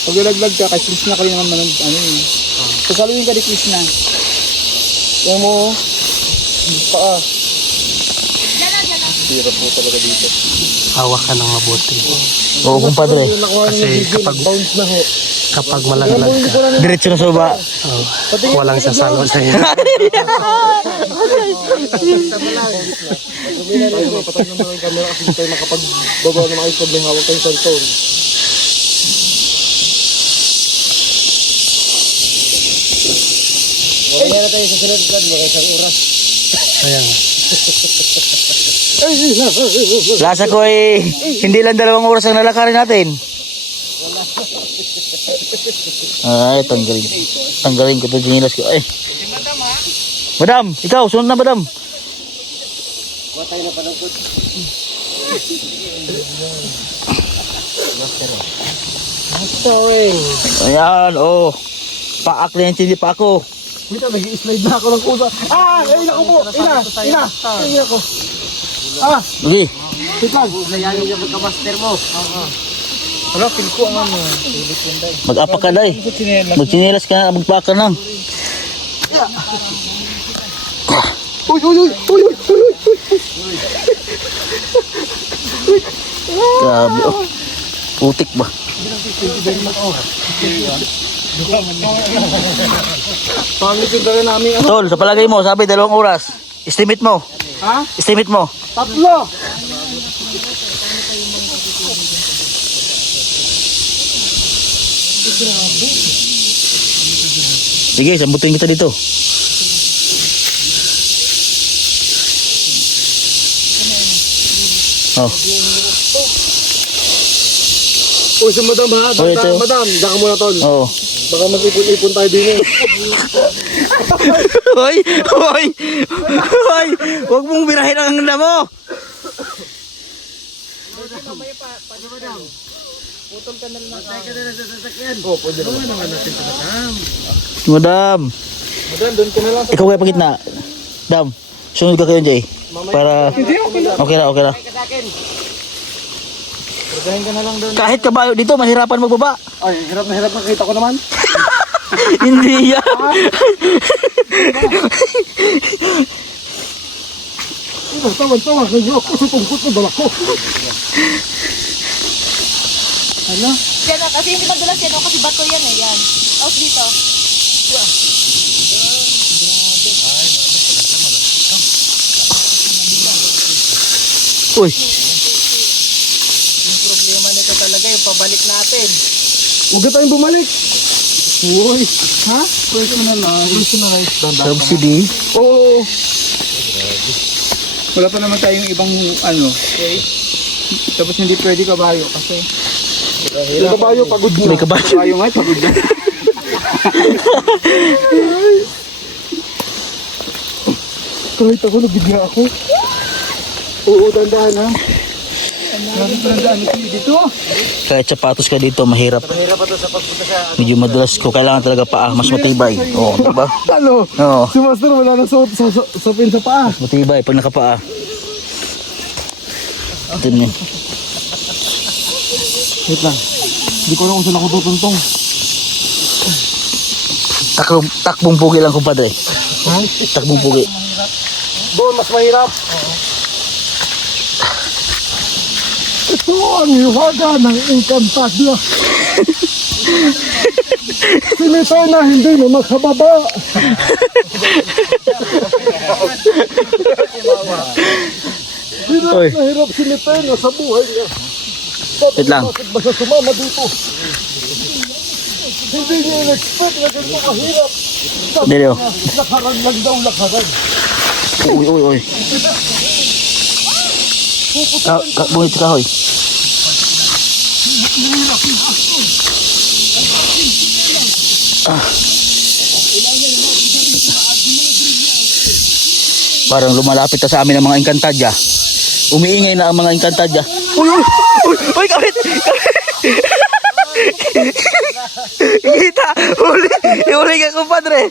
Pag ilaglag ka, kay Krishna ka rin naman ano yun. Pasaluhin ka di Krishna. Yan mo, paa. Hirap po talaga dito. Hawak ka ng mabuti. Oo, kumpadre. Kasi kapag malaglag ka, Diretso na suba. walang sasalo sa iyo. Patay naman ang camera kasi hindi tayo makapagbaba ng ayos pag may hawak tayong cellphone. Wala na tayo sa sunod ka, mga isang oras. Ayan. Lasa ko hindi lang 2 oras ang nalakarin natin. Ay, tanggalin ko to ginilas ko. Ay. Madam, ikaw, sunod na madam. Matay na pa ng kut. Ayan, oh. Paak na yan, hindi pa ako. Dito, nag-i-slide na ako ng kusa. Ayun ako po. Ina ko. Okay. Wait lang. Layanin niya magka-master mo. Wala, feel ko ang ano. Mag-apa ka day. Magchinilas ka, magpaak ka lang. Uy. Grabe, oh. Putik ba? Pangit yung talaga namin. Tol, sa palagay mo, sabi 2 oras. Estimate mo. Ha? Estimate mo. 3. Sige, sambutin kita dito. Oh. Uy, si madam ha? Oh, ito. Madam, daka muna tol. Oo. Baka mag-ipon-ipon tayo din eh. Hoy! Huwag mong birahin ang handa mo! Oh, pwede naman natin sa madam. Madam! Madam, doon ka na lang. Ikaw kaya pagitna. Dam, sunod ka kayo, Jay. Para... Okay na. Pagkain ka na lang doon. Kahit kabayo dito, mahirapan magbaba. Ay, hirap na kita ko naman. Hindi yan. Tawan. Nandiyo ako sa tungkot ng balak ko. Ano? Yan na, kasi hindi madulas yan, kasi bato yan eh, yan. Tapos dito. Uy, Yung problema nito talaga, yung pabalik natin. Huwag na tayong bumalik. Uy. Ha? Personalized. subsidy. Oo. Wala pa naman tayong ibang ano. Okay. Tapos hindi pwede kabayo kasi. Yung kabayo pagod na. May kabayo. Kabayo nga pagod na. Kahit ako nabigla ako. Oo, dandahan ha. Dandahan dito. Kahit sapatos ka dito, mahirap. Mahirap pa to sa pagpunta sa... Medyo madulas ko. Kailangan talaga paa. Mas matibay. Oo, diba? Ano? Oo. Si Master wala na suot sa pin sa paa. Matibay pag nakapaa. Ito niyo. Wait lang. Hindi ko alam kung saan ako tutuntong. Takbong pugi lang, kumpadre. Ha? Takbong pugi. Doon, mas mahirap. Ito ang iwaga ng Encantadia. Sinitay na hindi na makababa. Oy. Hirap sinitay na sa buhay niya. Wait lang. Bakit ba siya sumama dito? Hindi niya in-expect na ganito kahirap. Dito. Lakaran lang daw, lakaran. Uy. Bungit ka, hoy. Parang lumalapit na sa amin ang mga Encantadia. Umiingay na ang mga Encantadia. Uy, kapit! Kita! Huli ka, kumpadre!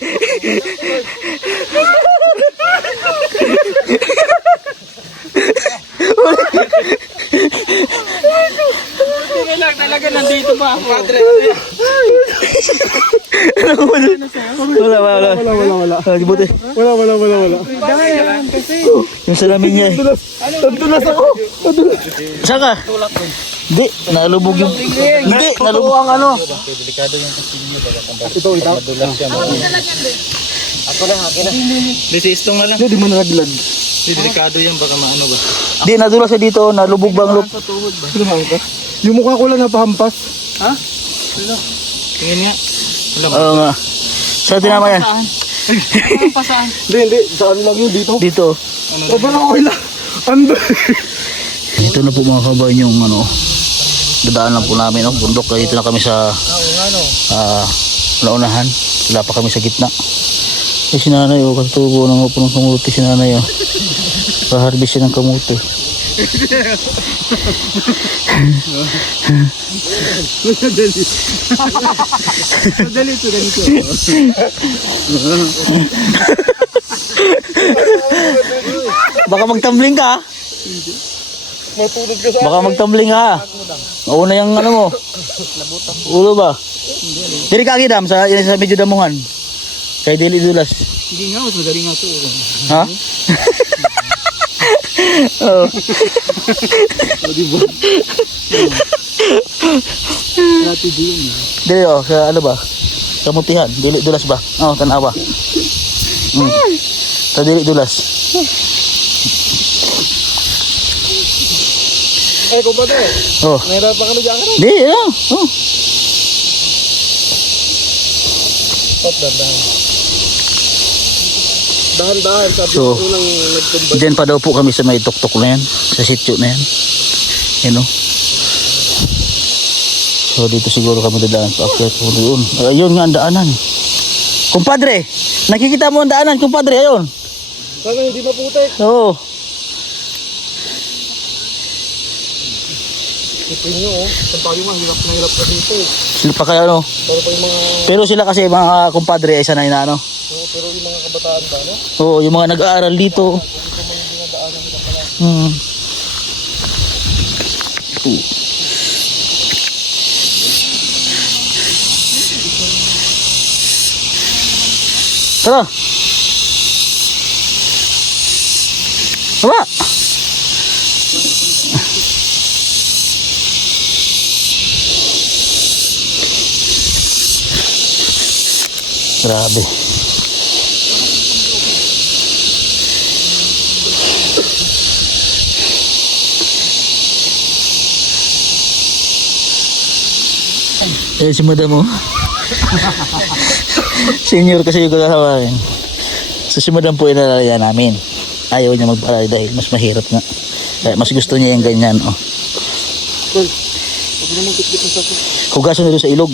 talaga nandito ba? Padre, Wala. Buti. Wala. Yung salamin niya eh. Tantulas ako. Saan ka? Hindi, nalubog yung... Hindi, nalubog ang ano. Ito. Lisistong na lang. Hindi mo nalaglag. Delikado yan, baka maano ba? Hindi, nadulas ka dito, nalubog bang loob. Lumang ka. Yung mukha ko lang napahampas. Ha? Tingin nga. Oo nga. Saan tinama yan? Hindi. Saan lang yun dito? Dito. O ba na okay lang? Ando. Ito na po mga kabayan yung ano. Dadaan lang po namin. Oh. Bundok na dito na kami sa launahan. Wala pa kami sa gitna. Eh si nanay oh, katubo ng punong kamuti si nanay oh. Paharbis siya ng kamuti. Ganito. Baka magtumbling ka. Matulog ka sa Baka magtumbling ka. Mauna yung ano mo. Ulo ba? Dili ka agidam sa medyo damuhan. Kay dili dulas. Hindi nga, mas madaling nga ito. Ha? Oo. O diba? Dati din eh. Dili oh, sa ano ba? Kamutihan, dili dulas ba? Oh, tanawa. Sa dili dulas. Eh, kumpadre. Oh. Nahirapan ka na dyan ka na. Di, oh. Oh. Dahan-dahan. Sabi So, ko unang nagtumba. diyan pa daw po kami sa may tuktok na yan, sa sityo na yan. Yan o. So dito siguro kami dadaan sa akyat po doon. Ayun nga ang daanan. Kumpadre, nakikita mo ang daanan, kumpadre, ayun. Sana hindi maputek. Oo. Ipin nyo oh. Saan tayo nga, hirap na hirap ka dito. Sila pa kaya ano. Pero pa yung mga... Pero sila kasi mga kumpadre ay sanay na ano. Oh, pero yung mga kabataan ba, no? Oo, yung mga nag-aaral dito. Tara. Tama. Grabe. Eh si madam mo. Senior kasi yung kasama rin. So si madam po inalaya namin. Ayaw niya mag-alay dahil mas mahirap nga. Kaya mas gusto niya yung ganyan. Oh. Hugasan na doon sa ilog.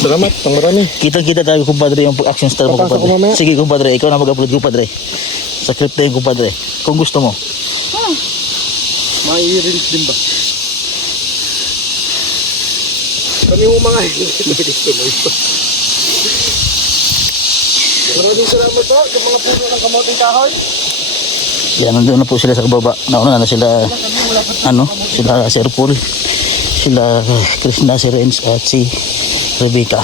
Salamat, pang marami. Kita-kita tayo kumpadre yung action star mo Papasok kumpadre. ko mamaya. Sige kumpadre, ikaw na mag-upload kumpadre. Sa clip na yun kumpadre. Kung gusto mo. Mai-release din ba? Kami yung mga tuloy pa. Maraming salamat po sa mga puno ng kamoting kahoy. Yan, nandun na po sila sa kababa. Nauna na sila, sila Sir Paul, sila Krishna, si Renz, at si Rebecca.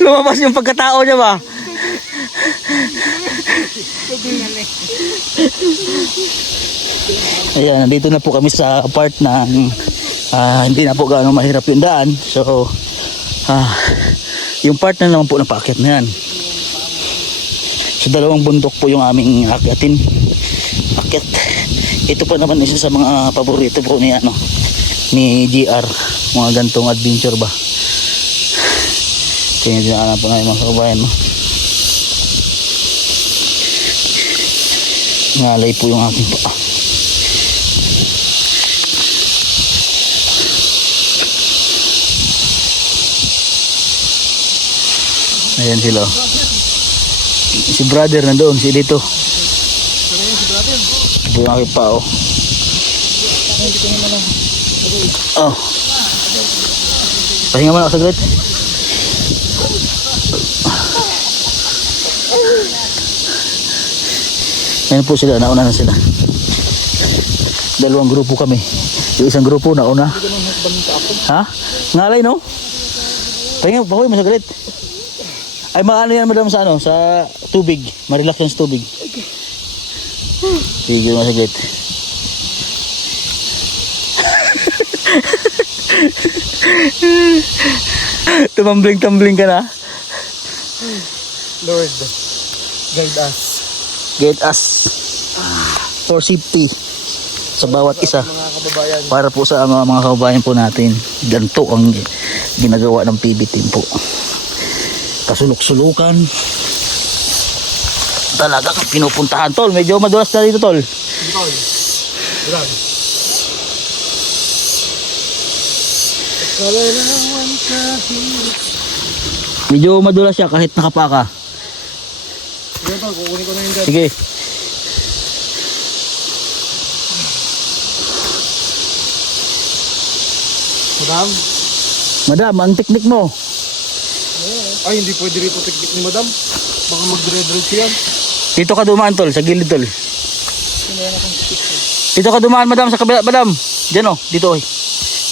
Lumabas yung pagkatao niya ba? Ayan, nandito na po kami sa part na hindi na po gaano mahirap yung daan. So, yung part na naman po ng paakyat na yan. Sa dalawang bundok po yung aming akyatin. Akyat. Ito pa naman isa sa mga paborito po ni GR. Mga gantong adventure ba. Kaya dinaanan po namin mga kabayan. No? Ngalay po yung aking paa. Ayan sila. Si brother nandoon, si dito. Ito yung aking pao. Oh. Pahinga muna ako saglit. Ayan po sila, nauna na sila. Dalawang grupo kami. Yung isang grupo nauna. Ha? Ngalay no? Pahinga, pahuwi mo saglit. Ay maano yan madam sa ano, sa tubig. Marelax yan sa tubig. Sige mo saglit. Tumambling-tambling ka na. Lord, guide us. Get us for safety sa bawat isa. Mga kababayan. Para po sa mga kababayan po natin. Ganito ang ginagawa ng PB team po. Kasulok-sulukan. Talaga pinupuntahan tol. Medyo madulas na dito tol. Tol. Grabe. Medyo madulas siya kahit nakapaka. Sige tol, kukunin ko na yung dyan. Sige. Madam? Madam, ang teknik mo. Ay, hindi pwede rito teknik ni madam. Baka mag-dread-dread yan. Dito ka dumaan tol, sa gilid tol. Dito ka dumaan madam, sa kabila madam. Diyan oh, dito eh.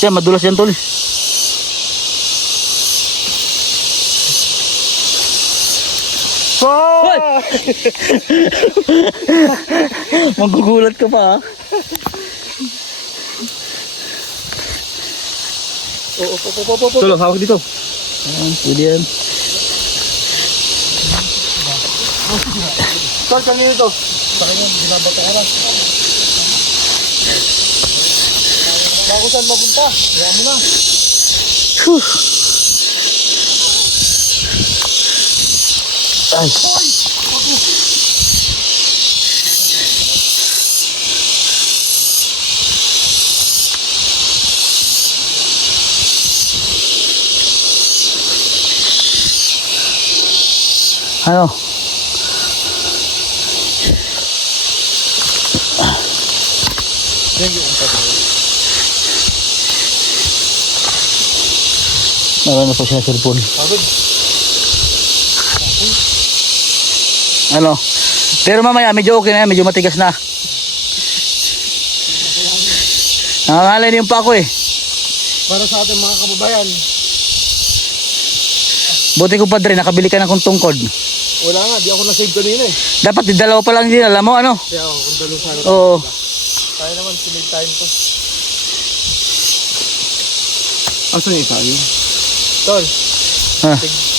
Diyan, madulas yan tol. Hoy! Magugulat ka pa ha. Tol, hawak dito. Ayan, pwede yan. Tol, kami dito. Sa kanya, binabataran. Baka saan mapunta? Kaya mo na. Whew. Ay. Ano? Meron na po siya cellphone. Ano? Pero mamaya medyo okay na yan, medyo matigas na. Nangangalay na yung pako eh. Para sa ating mga kababayan. Buti ko padre, nakabili ka ng kung tungkod. Wala nga, di ako na-save kanina eh. Dapat di dalawa pa lang din, alam mo ano? Kaya ako, kung dalo sana. Oo. Kaya naman, sinave time to. Asan yung isa yun? Tol, Ha.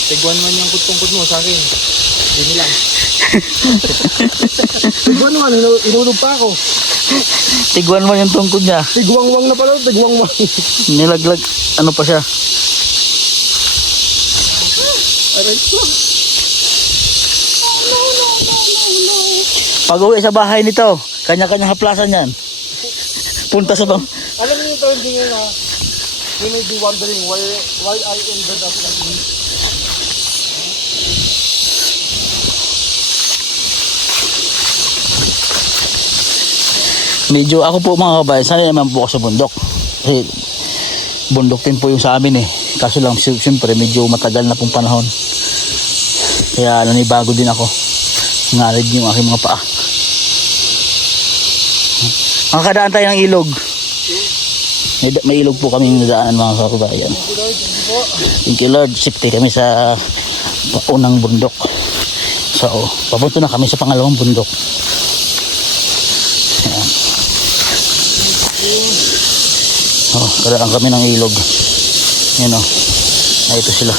tigwan man yung kutungkod mo sa akin. Hindi lang. Tigwan man, inulog pa ako. Tiguan mo yung tungkod niya. Tigwang-wang na pala, tigwang-wang. Nilaglag, ano pa siya? Aray ko. Pag uwi sa bahay nito, kanya-kanya haplasan yan. Punta sa bang... Alam niyo ito, hindi nga na, you may be wondering why I ended up like this. Medyo ako po mga kabayan, sana naman po ako sa bundok. Kasi bundok din po yung sa amin eh. Kaso lang siyempre medyo matagal na pong panahon. Kaya nanibago din ako. Ngalid yung aking mga paa. Makakadaan tayo ng ilog. May ilog po kaming nadaanan mga kabayan. Thank you Lord. Safety kami sa unang bundok. So papunta na kami sa pangalawang bundok. Ayan. Oh, kadaan kami ng ilog. Yan o. Ito sila.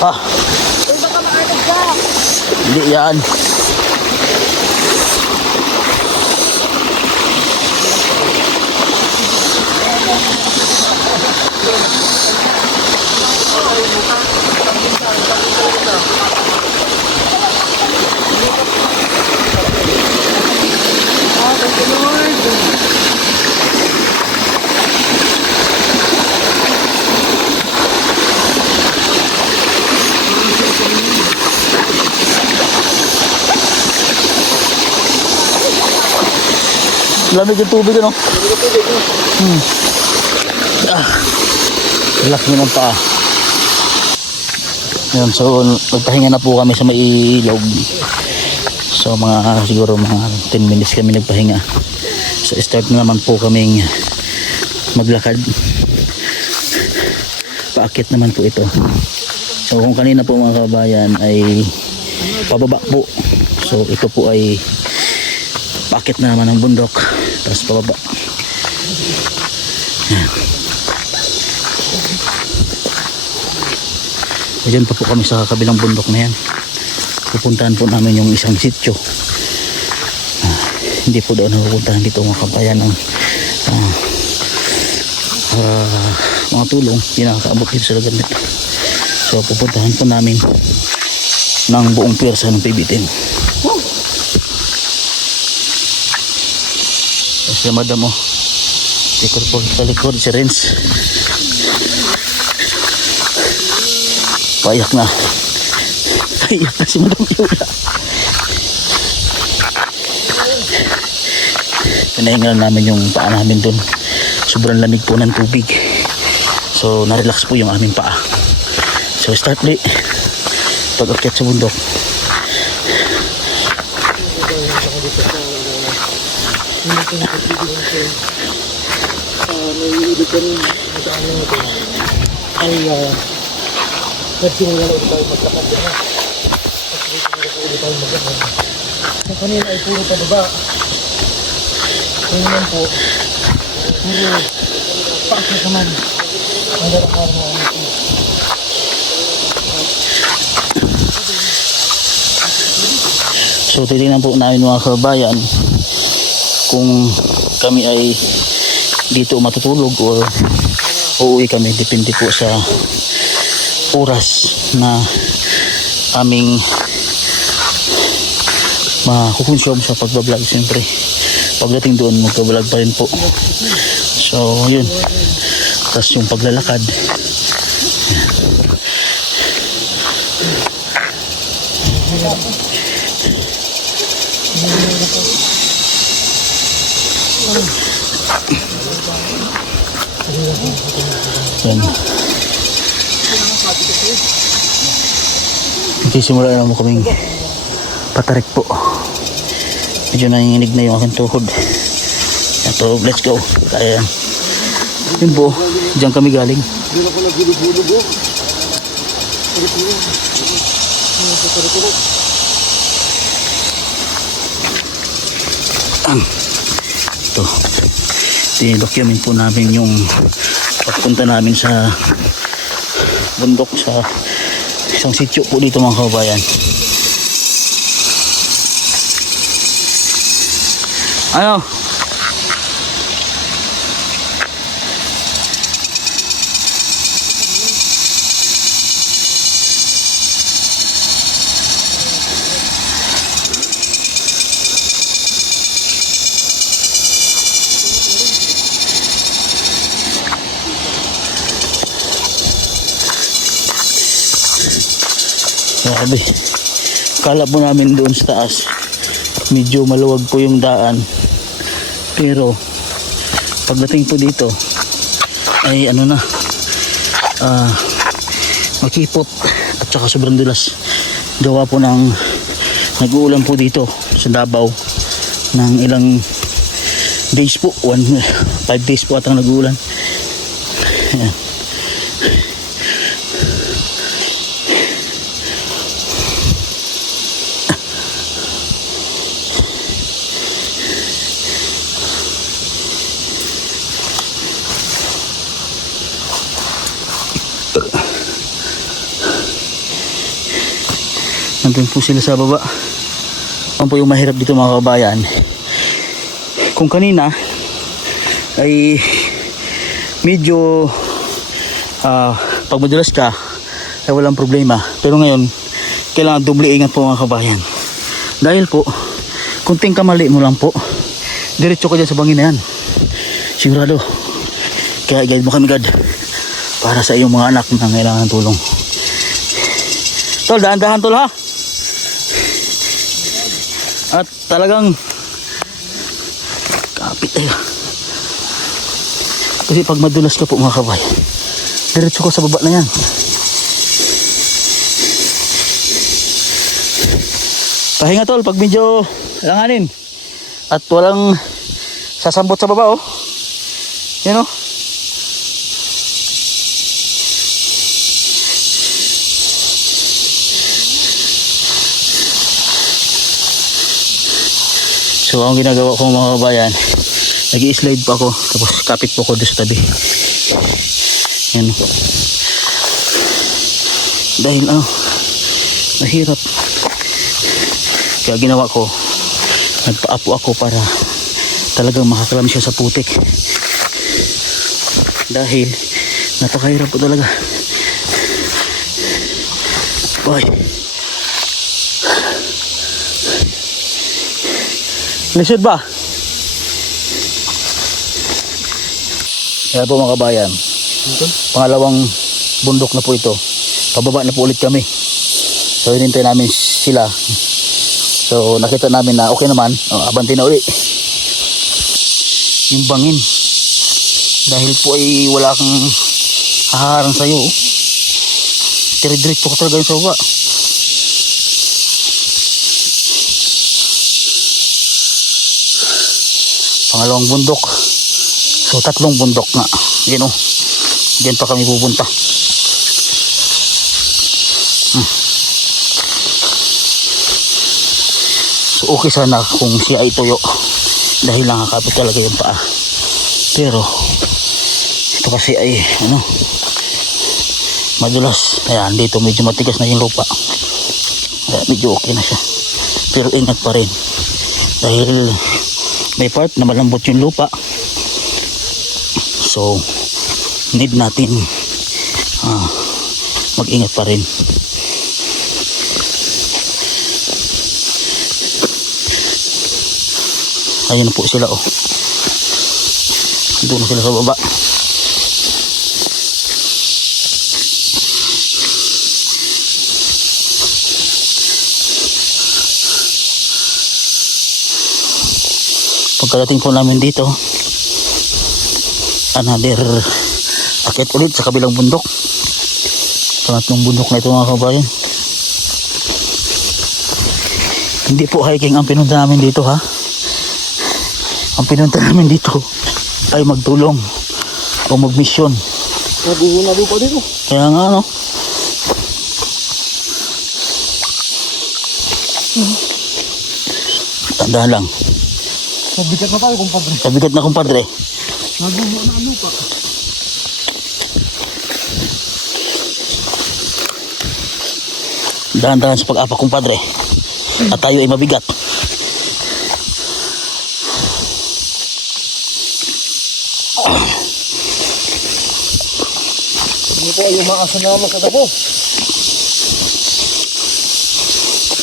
Ah. Uy, baka maanod ka. Hindi yan. Lamig yung tubig ano. Relax mo ng paa. Ayan, so nagpahinga na po kami sa may ilog. So mga siguro mga 10 minutes kami nagpahinga. So start na naman po kaming maglakad. Paakit naman po ito. So kung kanina po mga kabayan ay pababa po. So ito po ay paakit na naman ng bundok. Tapos pababa. Ayan. Diyan pa po kami sa kabilang bundok na yan. Pupuntahan po namin yung isang sityo. Hindi po daw napupuntahan dito mga kabayan ng mga tulong. Hindi nakakaabot dito sa lagan nito. So pupuntahan po namin ng buong pwersa ng PB10. Si madam mo. Likod po sa likod si Renz. Payak na. Payak na si Madam Yola. Pinahingal namin yung paa namin dun. Sobrang lamig po ng tubig. So na-relax po yung aming paa. So start ulit. Pag-akyat sa bundok. Nagsimula na ulit tayo maglakad din ha. Ulit tayo maglakad. Sa kanina ay puro pababa. Ngayon po, puro paakit naman. Magalakar na ano. So titingnan po namin mga kabayan kung kami ay dito matutulog o uuwi kami. Depende po sa oras na aming makukonsume sa pagbablog. Siyempre pagdating doon magbablog pa rin po. So yun, tapos yung paglalakad. Yan. Simula na mo kaming patarik po. Medyo nanginginig na yung aking tuhod. So let's go. Kaya yun po, diyan kami galing. Ito, dinocument po namin yung pagpunta namin sa bundok sa isang sityo po dito mga kabayan. Ano? Grabe. Kala po namin doon sa taas medyo maluwag po yung daan, pero pagdating po dito ay ano na, makipot at saka sobrang dulas. Gawa po ng nag-uulan po dito sa Davao ng ilang days po, 5 days po atang nag-uulan. Ayan. Nandun po sila sa baba. Ano po yung mahirap dito mga kabayan, kung kanina ay medyo pag madulas ka ay walang problema, pero ngayon kailangan doble ingat po mga kabayan, dahil po kunting kamali mo lang po diretso ka dyan sa bangin na yan, sigurado. Kaya guide mo kami God para sa iyong mga anak na kailangan ng tulong. Tol, dahan-dahan tol ha. At talagang Kapit tayo. Kasi pag madulas ka po mga kabay, diretso ko sa baba na yan. Pahinga tol pag medyo langanin at walang sasambot sa baba oh. Yan oh. So ang ginagawa ko mga kabayan, nag-i-slide pa ako tapos kapit po ako doon sa tabi. Yan. Dahil mahirap. Kaya ginawa ko, nagpaapo ako para talagang makakalam siya sa putik. Dahil napakahirap po talaga. Boy. Lisod ba? Kaya po mga kabayan, pangalawang bundok na po ito. Pababa na po ulit kami. So hinintay namin sila. So nakita namin na okay naman, abanti na uli yung bangin dahil po ay wala kang haharang sa'yo. Tiridirit po ko talaga yung sa baba. Pangalawang bundok, so 3 bundok nga yan o, dyan pa kami pupunta. So okay sana kung siya ay tuyo dahil nakakapit talaga yung paa, pero ito kasi ay madulas. Ayan, dito medyo matigas na yung lupa, kaya medyo okay na siya, pero ingat pa rin dahil may part na malambot yung lupa. So need natin mag-ingat pa rin. Ayun na po sila oh. Doon na sila sa baba. Pagkadating po namin dito, another akit ulit sa kabilang bundok. Pangatlong bundok na ito mga kabayan. Hindi po hiking ang pinunta namin dito ha. Ang pinunta namin dito ay magtulong o magmisyon. Nabuhunado pa dito. Kaya nga no. Tandaan lang. Mabigat na tayo kumpadre. Kabigat na kumpadre. Nabuho na ang lupa. Dahan-dahan sa pag-apa kumpadre. At tayo ay mabigat. Hindi po ay umakasama sa tabo.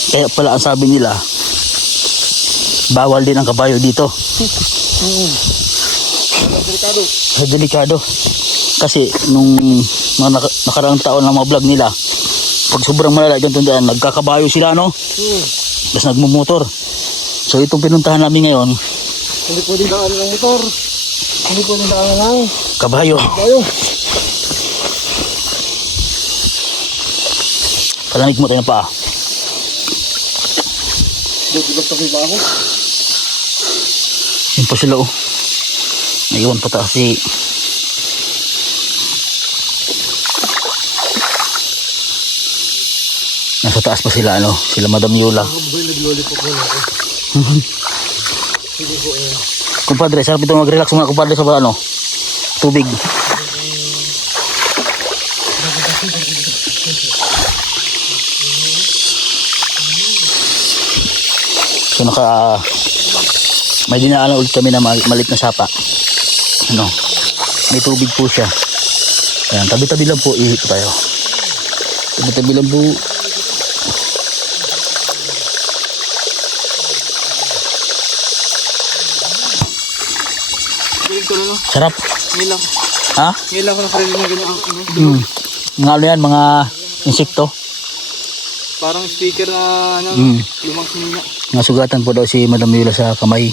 Kaya pala ang sabi nila, bawal din ang kabayo dito. Delikado. Delikado. Kasi nung mga nakaraang taon ng mga vlog nila, pag sobrang malala dyan tundaan, nagkakabayo sila no? Tapos nagmumotor. So itong pinuntahan namin ngayon, Hindi pwedeng daan ng motor. Hindi pwedeng daan ng kabayo. kabayo. Palamig mo tayo pa. Bubugas kami ba ako? Yun pa sila oh. Naiwan pa taas si nasa taas pa sila sila Madam Yola. Boy, nag-lollipop muna ako. Sige po Kumpadre, sarap ito mag-relax muna kumpadre sa tubig. So may dinaanan ulit kami na malit na sapa. May tubig po siya. Ayan, tabi-tabi lang po, ihip tayo. Tabi-tabi lang po. Sarap. Ngayon Ha? lang ko nakarinig na ganyan. Mga yan, mga insekto. Parang speaker na Mm. lumang sinina. Nasugatan po daw si Madam Yola sa kamay.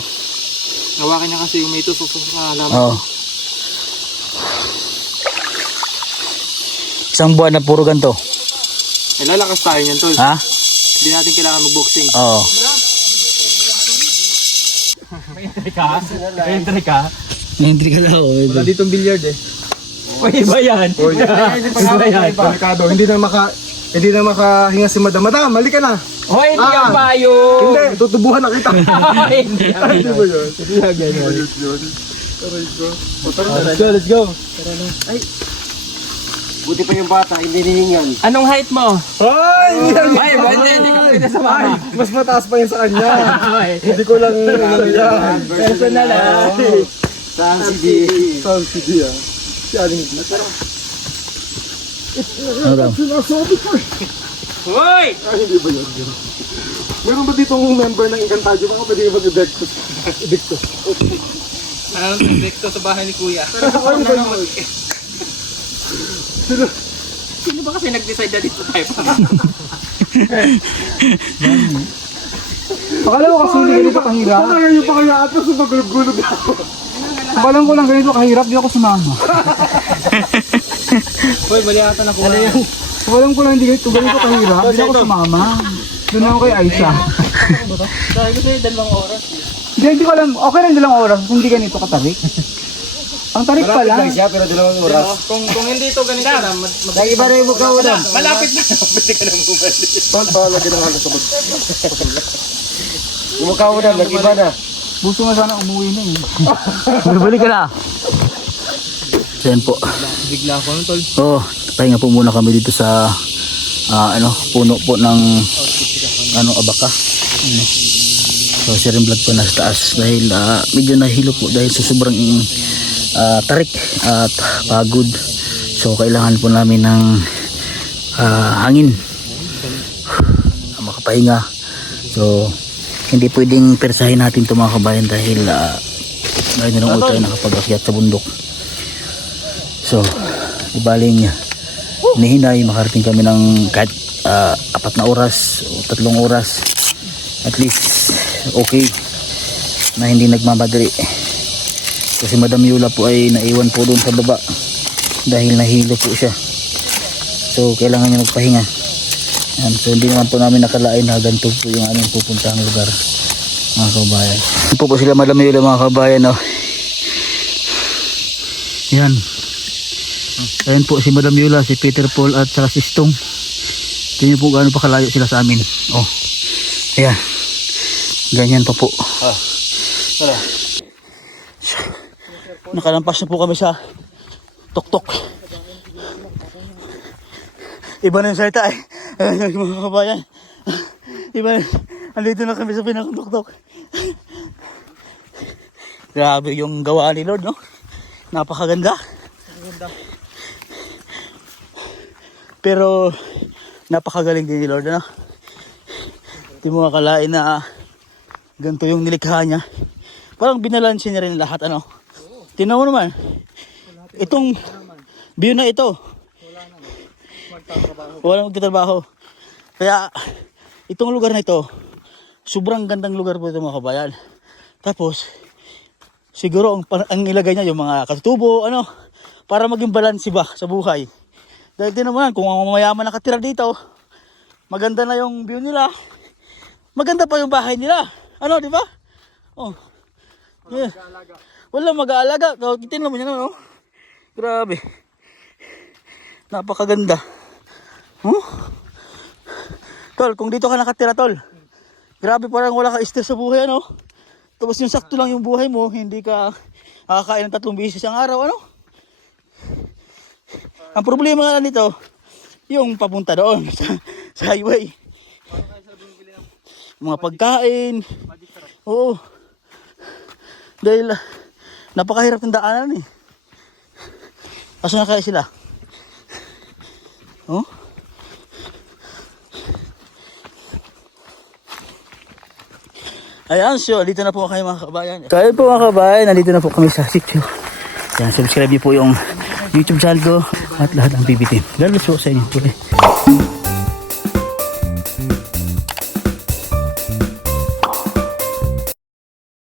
Hawakin niya kasi yung may tusok sa halaman. Oo. Isang buwan na puro ganito. Eh, lalakas tayo niyan, tol. Ha? Hindi natin kailangan mag-boxing. Oo. Entry ka? Hindi ka daw. Wala ditong billiard eh. Uy, iba yan. Iba yan. Delikado. Hindi na makahinga si madam. Madam, mali ka na. Hoy, hindi Ah. ang payo! Hindi, tutubuhan na kita. Hindi Hindi ba yun? Hindi ang ganyan. Let's go, let's go. Buti pa yung bata, hindi nihingan. Anong height mo? Ay! Ay, hindi ka pwede sa mama. Mas mataas pa yun sa kanya. Hindi ko lang yan. Personal ah. Saan si D? Saan si Dia? Si Aling Ano daw? sinasabi ko eh. Hoy! Ay, hindi ba yun? Meron ba ditong member ng Encantadio? Baka pwede mag-edictus. Edictus. Ano ang epekto sa bahay ni Kuya? Ano ba yun? Sino ba kasi nag-decide na dito tayo? Akala ko kasi hindi ganito kahirap. Baka ngayon pa kaya atas sa magulog-gulog ako. Akala ko lang ganito kahirap, di ako sumama. Hoy, mali ata na kuha. Alam ko lang hindi ganito kahirap, di ako sumama. Doon ako kay Aisha. Sabi ko sa'yo, 2 oras. Hindi ko alam, okay lang 2 oras, hindi ganito katarik. Ang tarik pa lang. Siya, pero 2 oras. Kung hindi to ganito na, Nag-iba na yung mukha mo na. malapit na. Pwede ka na bumalik. Saan pa lagi ng halos sa Yung mukha mo na, nag-iba na. Gusto nga sana umuwi na eh. Balik ka na. So yan po. Bigla ako tol. Oo, pahinga po muna kami dito sa puno po ng abaka. So si Rimblad po nasa taas dahil medyo nahilo po dahil sa sobrang tarik at pagod. So kailangan po namin ng hangin makapahinga. So hindi pwedeng persahin natin ito mga kabayan dahil ngayon na lang ulit tayo nakapag-akyat sa bundok. So ibaling nihinay makarating kami ng kahit 4 na oras o 3 oras at least okay na hindi nagmamadali kasi Madam Yula po ay naiwan po doon sa baba dahil nahilo po siya, so kailangan niya magpahinga. Yan. So hindi naman po namin nakalain na ganito po yung aming pupuntahang lugar mga kabayan. Yan po sila Madam Yula mga kabayan. Yan, ayan po si Madam Yula, si Peter Paul at saka si Stong. Tingnan po gaano pa kalayo sila sa amin. Oh, ayan, ganyan pa po. Wala. Nakalampas na po kami sa tuktok. Iba na yung salita eh. Mga kabayan. Iba na. Andito na kami sa pinakang tuktok. Grabe yung gawa ni Lord, no? Napakaganda. Pero napakagaling din ni Lord, no? Hindi mo akalain na ganito yung nilikha niya. Parang binalansin niya rin lahat, ano? Tingnan mo naman. Itong view na ito. Walang magtatrabaho. Kaya itong lugar na ito, sobrang gandang lugar po ito mga kabayan. Tapos siguro ang ilagay niya yung mga katutubo, ano, para maging balanse ba sa buhay. Dahil tingnan mo yan, kung ang mayaman nakatira dito, maganda na yung view nila. Maganda pa yung bahay nila. Ano, di ba? Oh. Yeah. Wala mag-aalaga. Tingnan mo yan, no? Grabe. Napakaganda. Oh? Tol, kung dito ka nakatira, tol. Grabe, parang wala ka stress sa buhay, ano? Tapos yung sakto lang yung buhay mo, hindi ka nakakain ng 3 beses ang araw, ano? Ang problema nga lang dito, yung papunta doon sa highway. Mga pagkain. Oo. Dahil napakahirap ng daanan eh. Asa na kaya sila? Oh? Ayan, so dito na po kayo mga kabayan. Kaya po mga kabayan, nandito na po kami sa sitio. Yan, subscribe niyo po yung YouTube channel ko at lahat ng PBT. God bless po sa inyo.